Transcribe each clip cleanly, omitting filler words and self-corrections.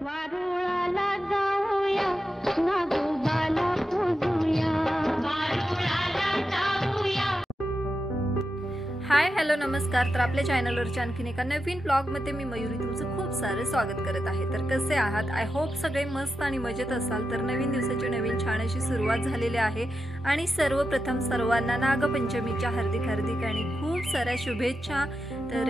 वारुळाला जाऊया नागोबाला पूजूया वारुळाला जाऊया। Hi hello नमस्कार। तर आपल्या चॅनलवरच्या आणखीन एका नवीन ब्लॉगमध्ये मी मयुरी तुमचं खूप सारे स्वागत करत आहे। तर कसे आहात? आय होप सगळे मस्त आणि मजेत असाल। तर नवीन दिवसाची नवीन छान अशी सुरुवात झालेली आहे आणि सर्वप्रथम सर्वांना नागपंचमीच्या हार्दिक आणि खूप साऱ्या शुभेच्छा। तर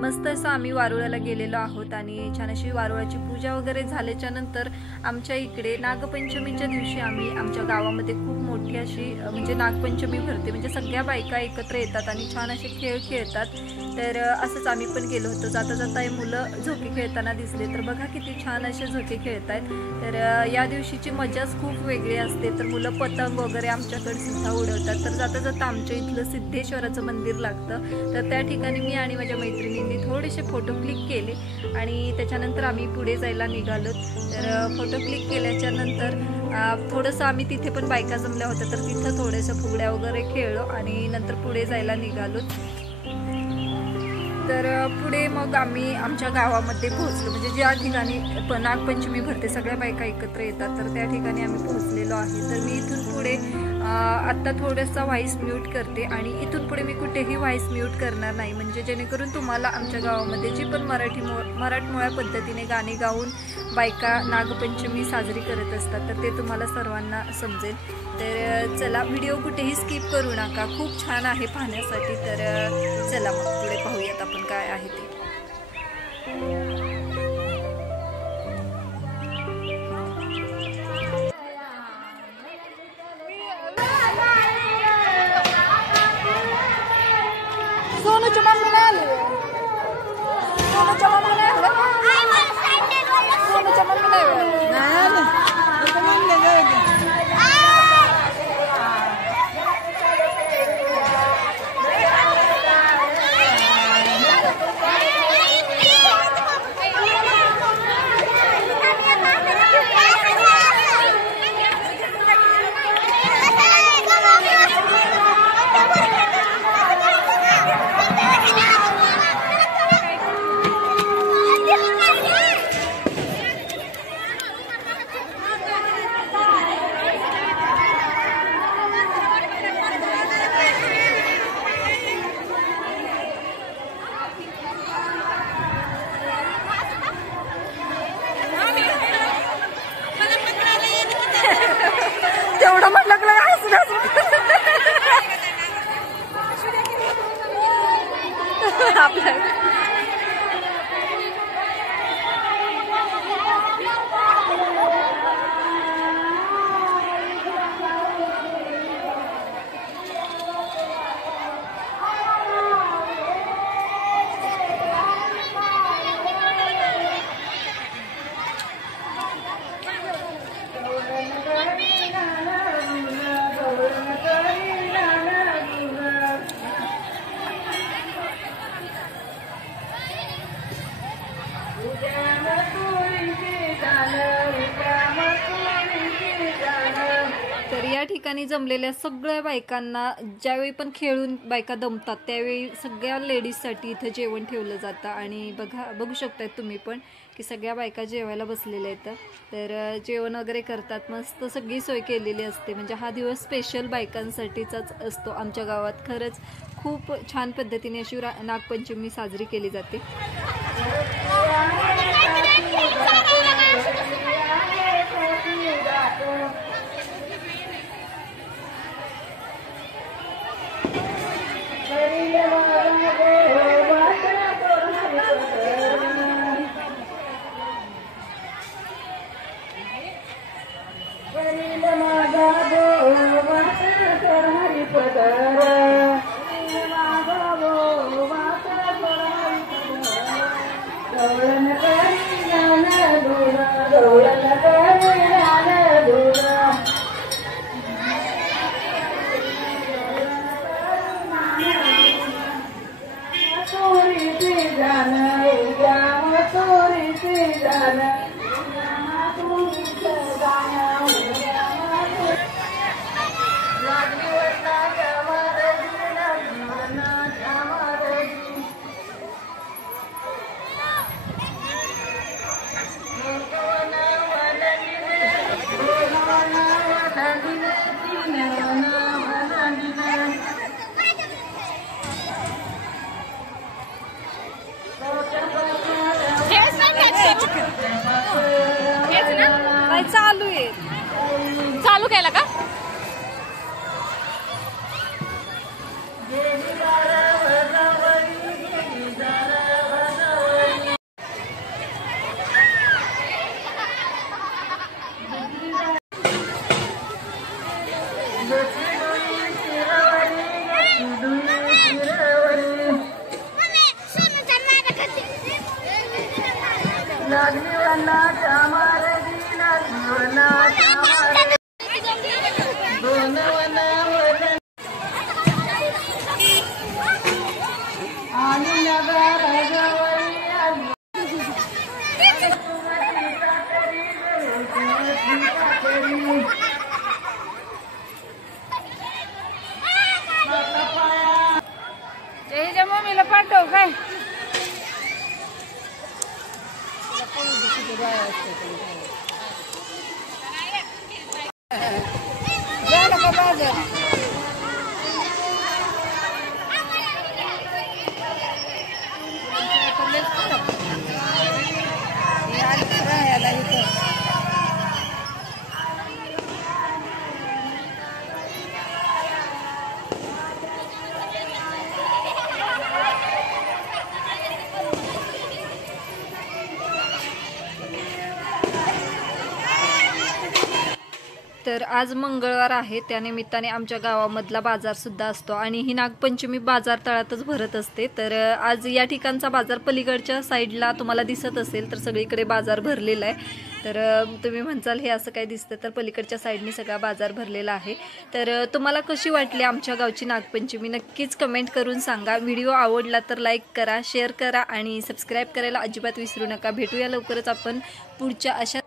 मस्त असं आम्ही वारुळाला गेलेलो आहोत आणि छान अशी वारुळाची पूजा वगैरे झाल्याच्या नंतर आमच्या इकडे नागपंचमीच्या दिवशी आम्ही आमच्या गावामध्ये खूप मोठी अशी म्हणजे नागपंचमी भरते, म्हणजे सगळ्या बायका एकत्र येतात आणि छान असे खेळ खेळतात। तर असंच आम्ही पण गेलो होतो। जाता जाता मुलं झोके खेळताना दिसले, तर बघा किती छान असे झोके खेळतायत। तर या दिवशीची मजाच खूप वेगळी असते। तर मुलं पतंग वगैरे आमच्याकडे सुद्धा उडवतात। तर जाता जाता आमच्या इथलं सिद्धेश्वराचं मंदिर लागतं, तर त्या ठिकाणी मी आणि माझ्या मैत्रिणींनी थोडेसे फोटो क्लिक केले आणि त्याच्यानंतर आम्ही पुढे जायला निघालो। तर फोटो क्लिक केल्याच्या नंतर थोडंसं आम्ही तिथे पण बायका जमल्या होत्या, तर तिथं थोडंसं फुगड्या वगैरे खेळलो आणि नंतर पुढे जायला निघालो। तर पुढे मग आम्ही आमच्या गावामध्ये पोहोचलो, म्हणजे ज्या ठिकाणी नागपंचमी भरते सगळ्या बायका एकत्र येतात, तर त्या ठिकाणी आम्ही पोहोचलेलो आहे। तर मी इथून पुढे आत्ता थोडासा व्हॉइस म्यूट करते आणि इथून पुढे मी कुठेही व्हॉइस म्यूट करणार नाही, म्हणजे जेणेकरून तुम्हाला आमच्या गावामध्ये जी पण मराठमोळ्या पद्धतीने गाणी गाऊन बायका नागपंचमी साजरी करत असतात, तर ते तुम्हाला सर्वांना समजेल। तर चला, व्हिडिओ कुठेही स्किप करू नका, खूप छान आहे पाहण्यासाठी। तर चला मग पुढे पाहूयात आपण काय आहे ते। सोनूच्या मम्मीला आली, सोनूच्या मम्मीला सोनूच्या मम्मीला तेवढं म्हटलं आपल्या तर या ठिकाणी जमलेल्या सगळ्या बायकांना ज्यावेळी पण खेळून बायका दमतात त्यावेळी सगळ्या लेडीजसाठी इथं जेवण ठेवलं जातं आणि बघू शकताय तुम्ही पण की सगळ्या बायका जेवायला बसलेल्या आहेत। तर जेवण वगैरे करतात, मस्त सगळी सोय केलेली असते। म्हणजे हा दिवस स्पेशल बायकांसाठीचाच असतो। आमच्या गावात खरंच खूप छान पद्धतीने अशी नागपंचमी साजरी केली जाते। नाही चालू आहे. चालू केला का? त्याच्या मम्मीला पाठव काय. झालं का बाजार? राहायला इथं तर आज मंगळवार आहे, त्यानिमित्ताने आमच्या गावामधला बाजार सुद्धा असतो आणि ही नागपंचमी बाजार तळातच भरत असते. तर आज या ठिकाणचा बाजार पलीकडच्या साईडला तुम्हाला दिसत असेल तर सगळीकडे बाजार भरलेला आहे. तर तुम्ही म्हणसाल हे असं काय दिसतं, तर पलीकडच्या साईडनी सगळा बाजार भरलेला आहे. तर तुम्हाला कशी वाटली आमच्या गावची नागपंचमी नक्कीच कमेंट करून सांगा. व्हिडिओ आवडला तर लाईक करा, शेअर करा आणि सबस्क्राईब करायला अजिबात विसरू नका. भेटूया लवकरच आपण पुढच्या अशा